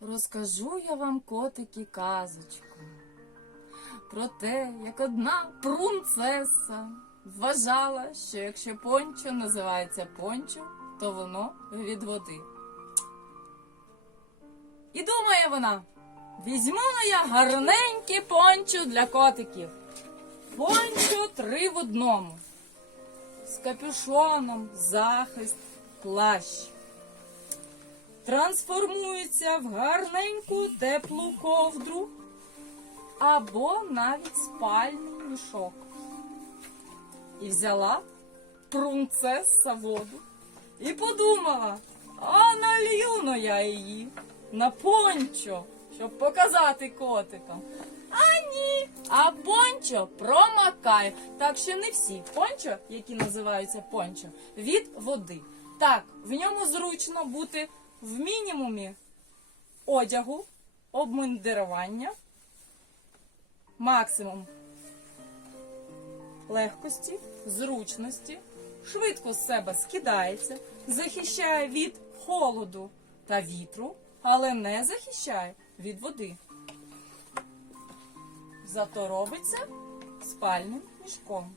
Розкажу я вам, котики, казочку про те, як одна прунцеса вважала, що якщо пончо називається пончо, то воно від води. І думає вона, візьму ну я гарненьке пончо для котиків. Пончо три в одному. З капюшоном, захист, плащ трансформується в гарненьку теплу ковдру або навіть спальний мішок. І взяла прунцеса воду і подумала, а налью но я її на пончо, щоб показати котикам. А ні, а пончо промакає. Так що не всі пончо, які називаються пончо, від води. Так, в ньому зручно бути в мінімумі одягу, обмундирування, максимум легкості, зручності, швидко з себе скидається, захищає від холоду та вітру, але не захищає від води. Зато робиться спальним мішком.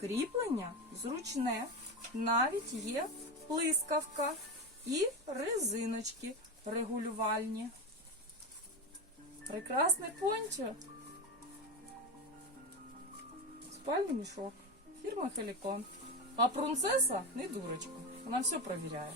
Кріплення зручне, навіть є блискавка і резиночки регулювальні. Прекрасне пончо. Спальний мішок. Фірма Хелікон. А принцеса не дурочка. Вона все провіряє.